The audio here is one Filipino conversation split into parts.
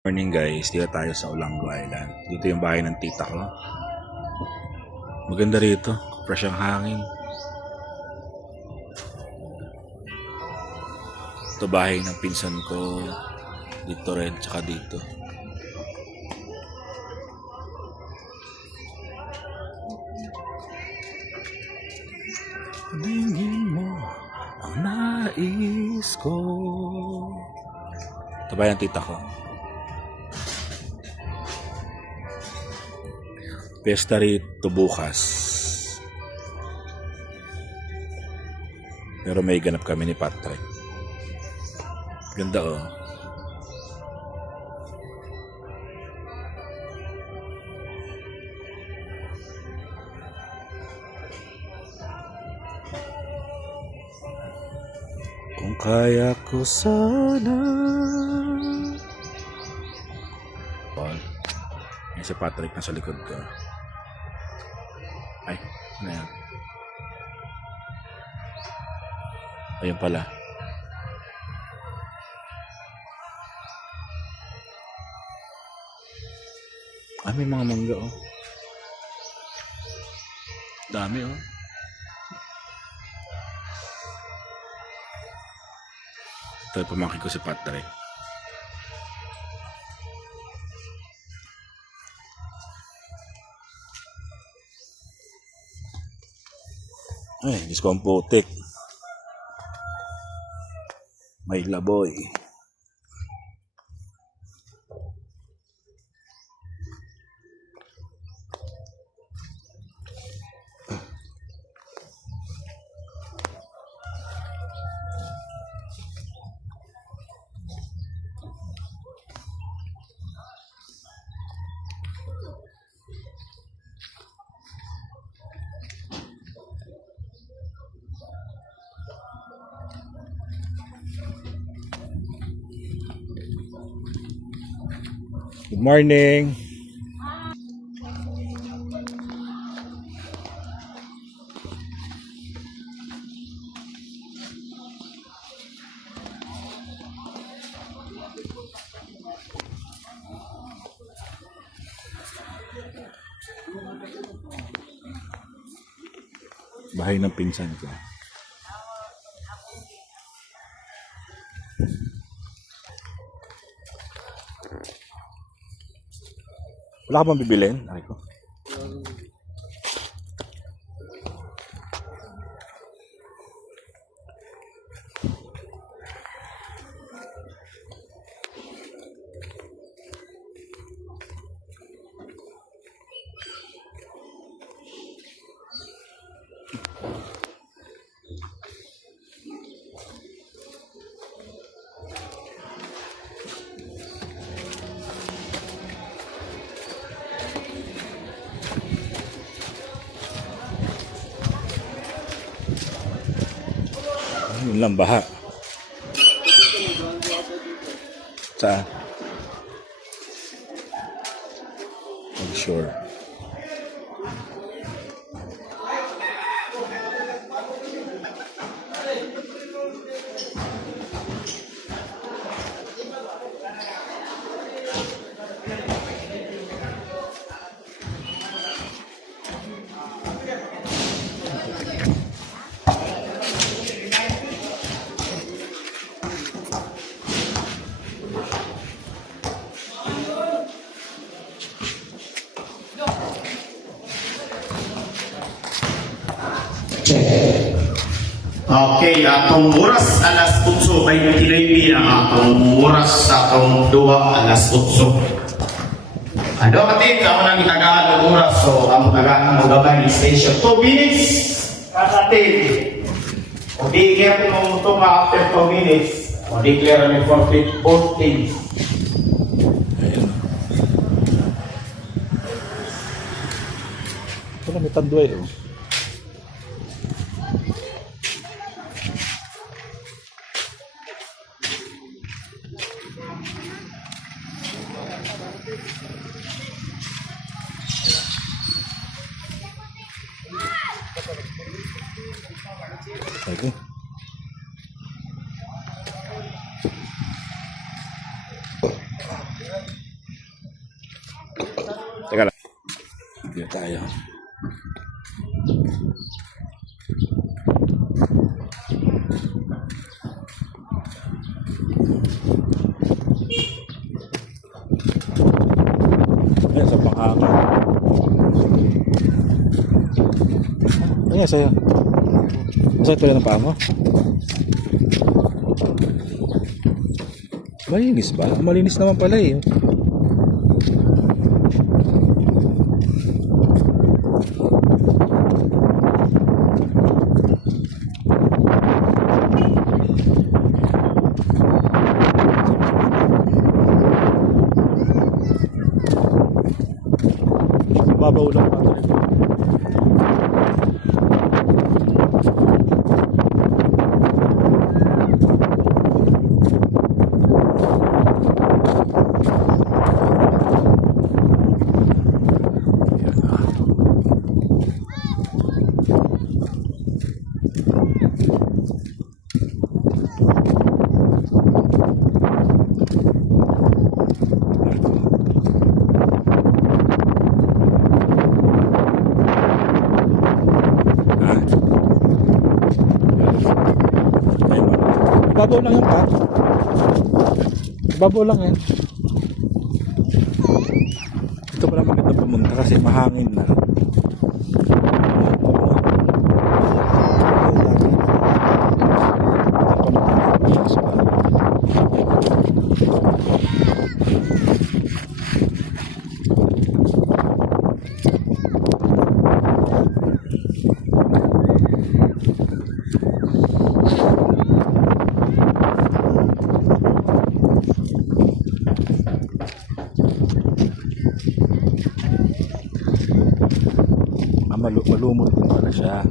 Morning guys, dito tayo sa Olango Island. Dito yung bahay ng tita ko. Maganda rito, fresh ang hangin. Ito bahay ng pinsan ko. Dito rin, tsaka dito. Tingin mo ang nais ko. Ito bahay ng tita ko. Pesta rito bukas. Pero may ganap kami ni Patrick. Ganda oh. Kung kaya ko sana. May si Patrick na sa likod ko. Ay, ano yan? Ayun pala. Ah, may mga mangga oh. Dami oh. Ito yung pamangkin ko si Patrick. Ay, Diyos ko ang putik. May laboy. Good morning. Bahay ng pinsan ko. Wala ka bang bibilin? Ay ko. Yun lang, baha. Saan? Sure. Okay, atong oras alas 8:29 atong oras sa atong 2 alas 8. Ano kapatid, ako nang itagaan ng oras, so ang tagaan mo gabay station 2 minutes kapatid. O declare mo ito after 2 minutes. O declare mo forfeit 14. Ito na may tandway oh. Okay. Dito tayo. Ayan, sa panganga. Ayan, sa'yo. Masakit pala ng paa mo? Malinis ba? Malinis naman pala eh. Babaw lang pa. Babaw lang yan pa. Babaw lang yan. Ito pala maganda pumunta kasi mahangin na. Malumot din pala siya.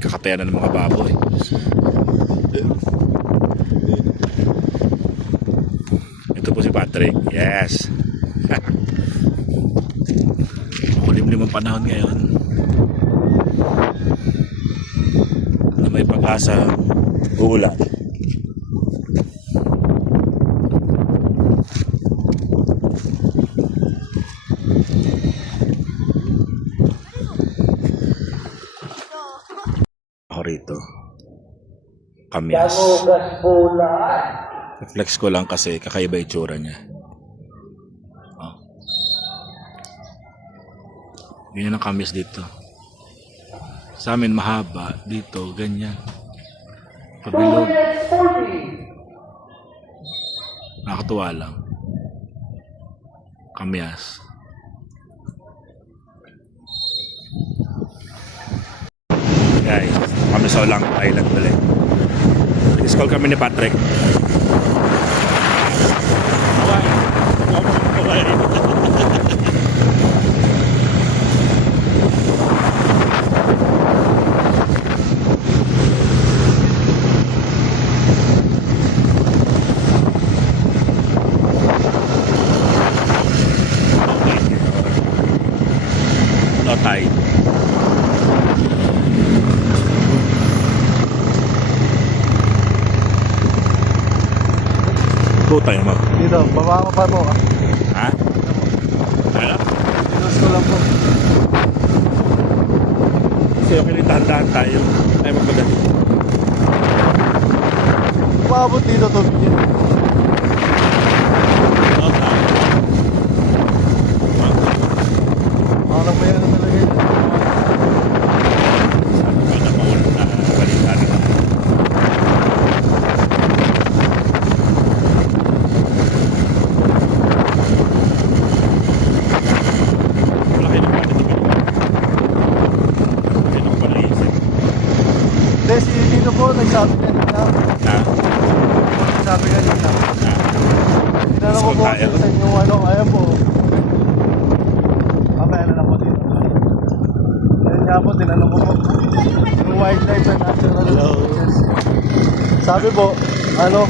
Nagkakapera ng mga baboy. Ito po si Patrick. Yes. Kulimlim ang panahon ngayon na may pag-asa uulan. Rito Kamyas. Flex ko lang kasi kakaiba itsura niya. Oh. Ganyan ang kamyas dito. Sa amin mahaba, dito ganyan. Pabilog. Nakakatuwa lang. Kamyas. Guys, kami sa Olang Island ulit. Nag-scroll kami ni Patrick. Low tide. Tayo mo. Dito, baba pa mo. Ha? Ano? Pinos ko lang po. Kasi okay rin dahan-dahan tayo. Ay magpagano. Umabot dito to. Parang may ano talaga yun. Sana ba na maulan na balita na. Desi, dito po, nagsabi niya na. Na? sabi kanina. Tinanong ko po Tayo. sa inyo ano, ayan po. Mamaya na lang po dito. Ayun nga po, tinanong ko po. Yung wildlife and natural Hello. resources. Sabi po, ano,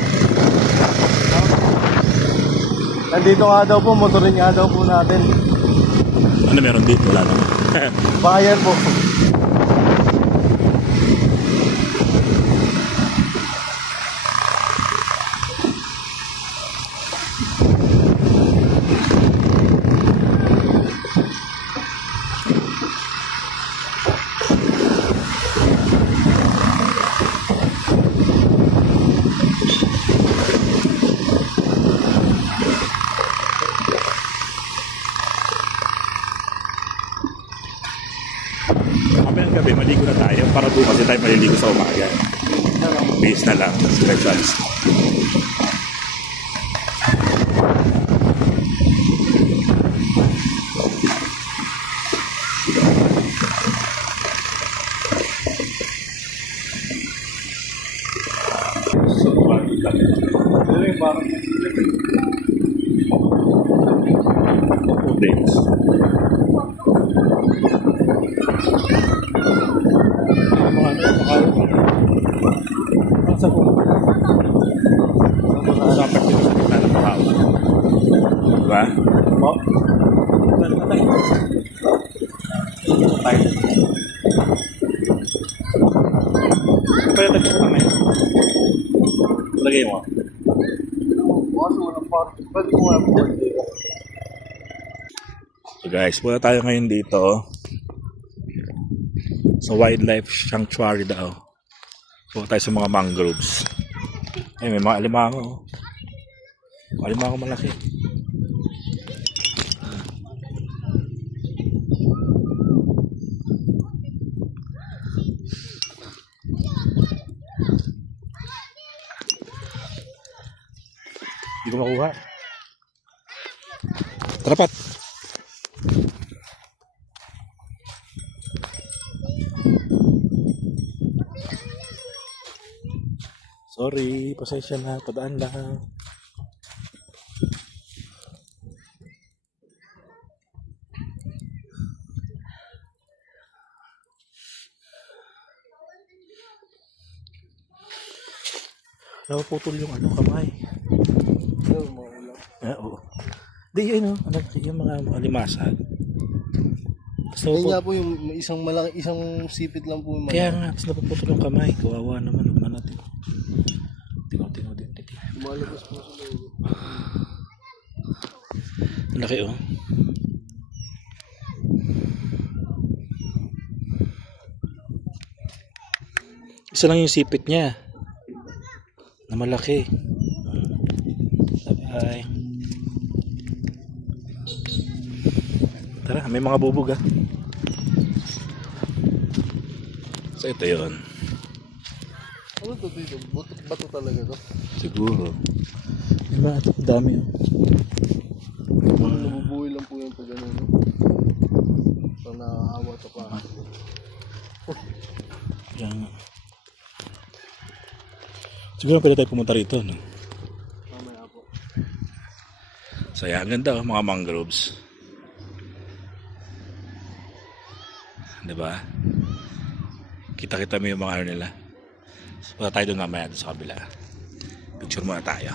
nandito nga daw po, motorin nga daw po natin. Ano meron dito? Wala naman. Bayan po. Mamayang gabi, maligo na tayo para bukas din tayo maliligo sa umaga. Base na lang, tapos breakfast. So, days. Dapat dito sa gitna ng tao. Diba? Kaya nagpunta na yun. Lagay mo. So guys, punta tayo ngayon dito sa wildlife sanctuary daw. Punta tayo sa mga mangroves. Ay, may mga alimango. Alimango malaki. Hindi ko makuha. Tarapat. Sorry, pasensya na, padaan lang. Napuputol yung ano, kamay. Oo. Di yun, yung mga alimasag. So, Ayun nga po yung isang malaki, isang sipit lang po yung kaya nga, tapos napuputol yung kamay. Kawawa naman, huwag na natin. Tingnan din. Lumalabas po sa loob. Ang laki oh. Isa lang yung sipit niya. Na malaki. Bye. Tara, may mga bubog ah. So ito yun. Ano to dito? Bato talaga to? Siguro. May mga ito, dami oh. Nabubuhay lang po yung pag ano, no? So nakaawa to pa. Yan nga. Siguro pwede tayo pumunta rito, no? Mamaya po. So yan, ang ganda oh, mga mangroves. Diba? Kita-kita mo yung mga ano nila. So, punta tayo doon mamaya doon sa kabila. Picture muna tayo.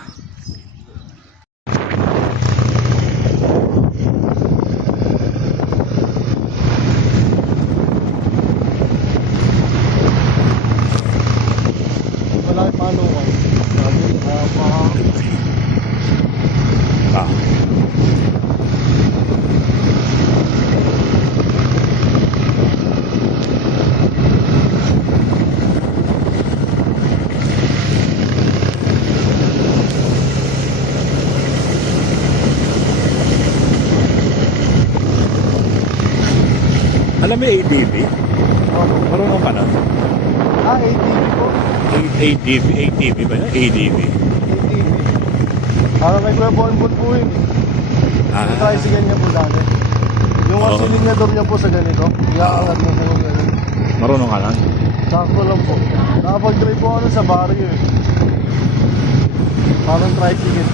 Malaki panukan. Sabi, Ah. Alam mo yung ADV? Marunong ka na? ATV po. ADV ba yun? ADV. ATV. Parang may bonbon po yun. Ah, Tricycle niya po dati. Yung Oo. asilinyador niya po sa ganito. Iaangat mo po ganun. marunong ka na? Sakto lang po. Nakapag-drive po ako nun sa barrio eh. Parang tricycle.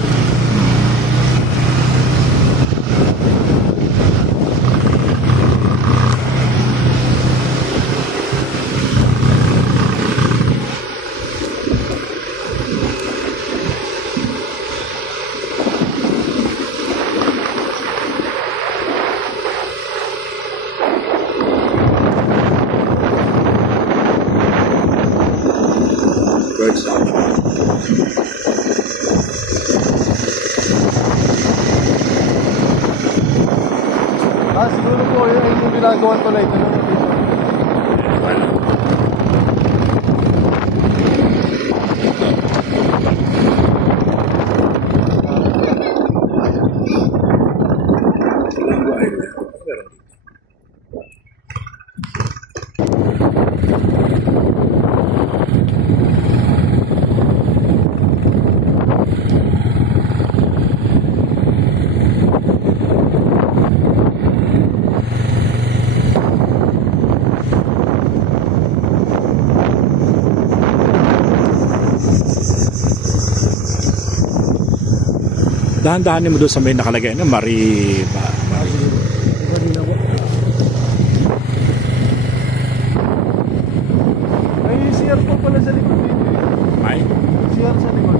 Good sound. Siguro po yun yung ginagawa tulay ko nung dito. Wala. Dahan-dahanin mo doon sa may nakalagay na Mari. May CR po pala sa likod dito. May? CR sa likod.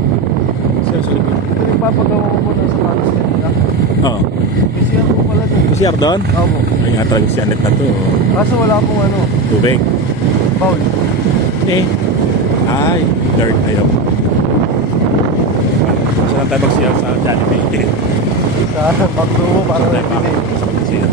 Sa likod. Ito nagpapagawa ko po ng sapatos kanina. Oo. May CR po pala doon. CR doon? Opo. Ay nga talaga si Anet na to. Kaso wala pong ano, Tubig. foul. Eh. Ay, dirt. Ayaw. Gusto lang tayo mag-CR sa Jollibee. Sa pagdo mo para Tayo lang pinay. mag-CR.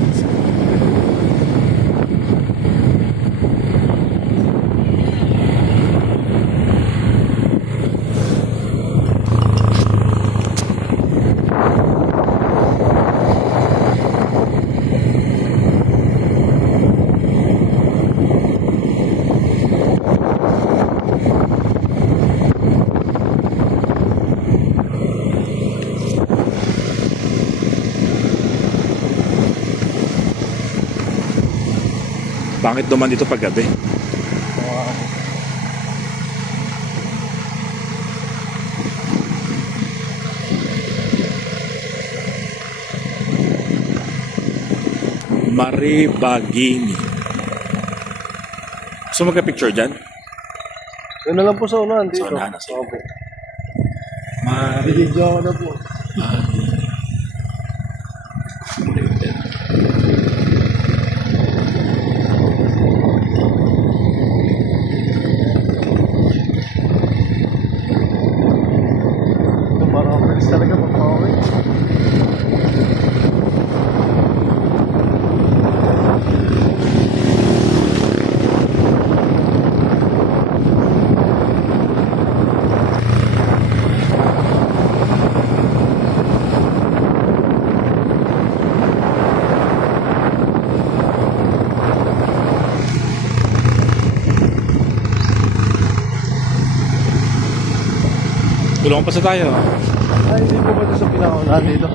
Pangit naman dito pag gabi. Maribagini. Gusto magka-picture dyan? Yun na lang po sa unahan dito. Sa unahan, sige. Opo. Video ako na po. Parang ang bilis talaga magpapawin. Tulungan pa sa tayo. Ay, hindi po ba ito sa pinakaunahan dito?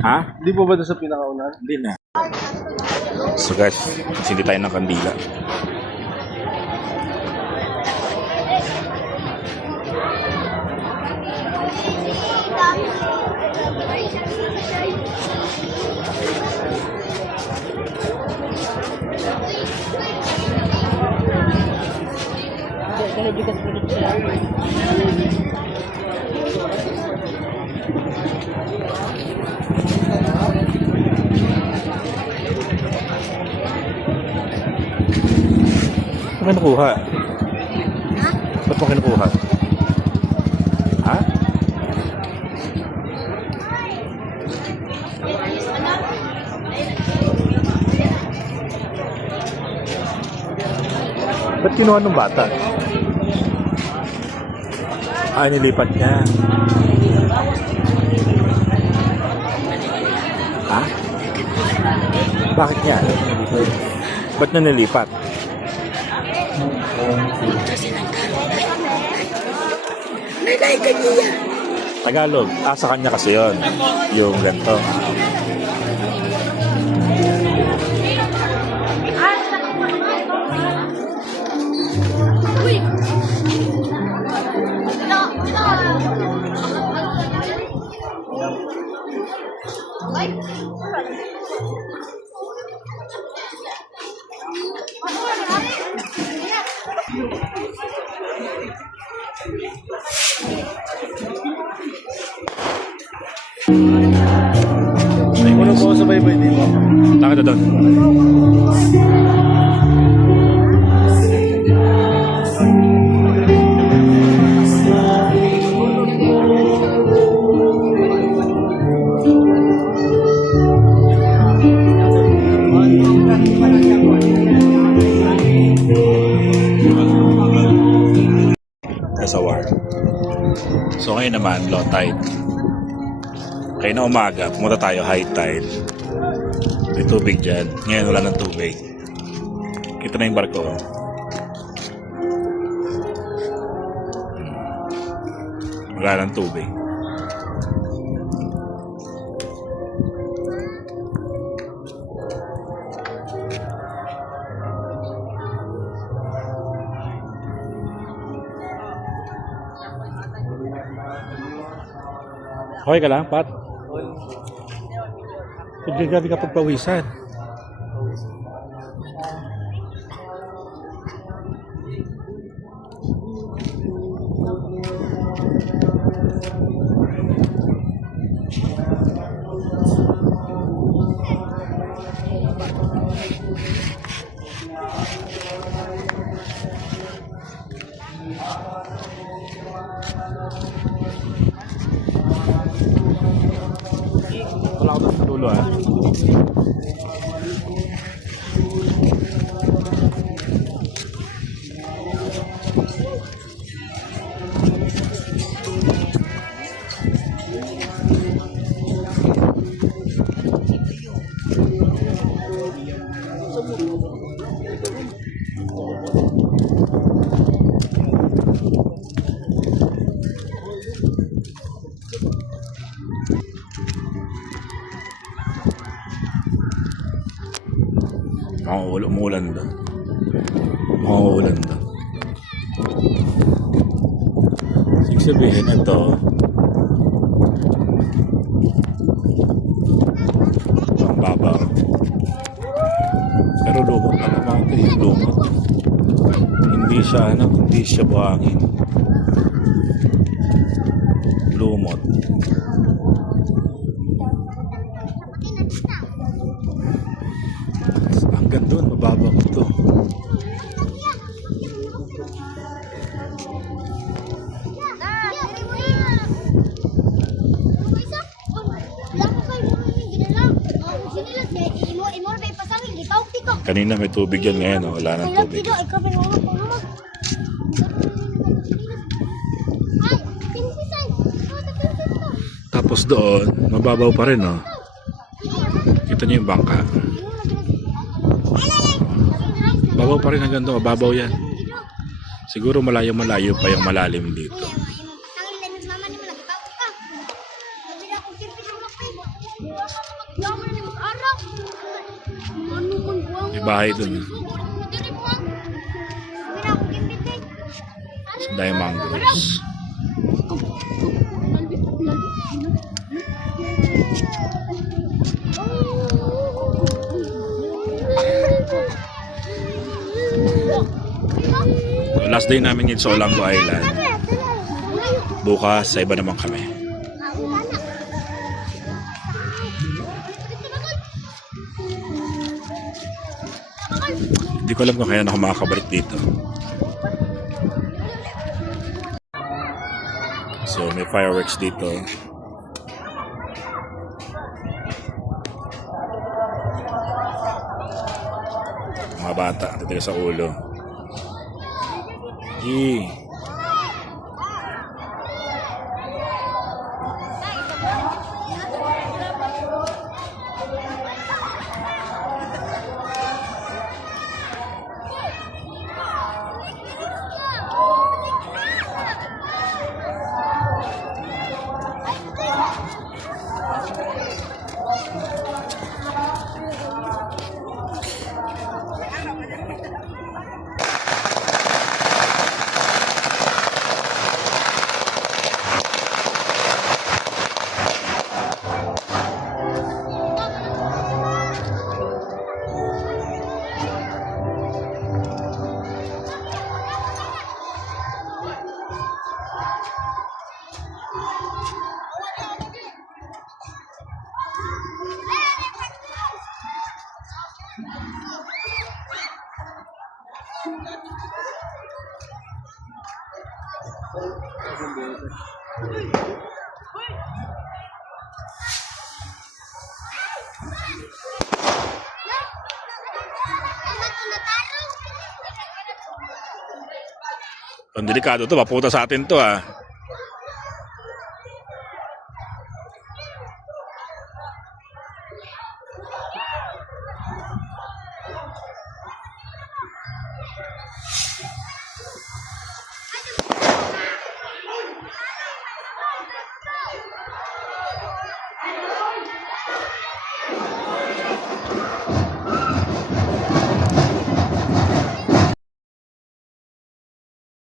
Ha? Hindi po ba ito sa pinakaunahan? Hindi na. So guys, hindi tayo ng kandila. Ba't mo kinukuha? Ba't mo kinukuha? Ha? Ba't kinuha ng bata? Ah, nilipat niya. Ha? Bakit niya? Ba't na nilipat? Tagalog. Ah, sa kanya kasi yun. Yung ganito. Uy! Puno po ako sa baybay, di ba? Lakad na doon. Reservoir. So ngayon naman, low tide. Kaya na umaga, pumunta tayo high tide. May tubig dyan. Ngayon wala ng tubig. Kita na yung barko. Wala ng tubig. Okay ka lang, Pat? Hindi grabe ka pagpawisan. Wala ko sa dulo, ah. Umuulan doon. Umuulan doon. Ibig sabihin ito, ang babaw. Pero lumot na naman ito yung lumot. Hindi siya buhangin. Lumot. Hanggang doon, mababa ko ito. Kanina may tubig yan, ngayon oh, wala nang tubig. Tapos doon, mababaw pa rin oh. Kita niyo yung bangka. Babaw pa rin hanggang doon, mababaw yan. Siguro malayo-malayo pa yung malalim dito. May bahay doon. Dahil mangroves. Last day namin dito sa Olango Island. Bukas sa iba naman kami. Hindi ko alam kung kaya na ako makakabalik dito. So may fireworks dito. Mga bata, titigas sa ulo. Ang delikado to, maputa sa atin to ah.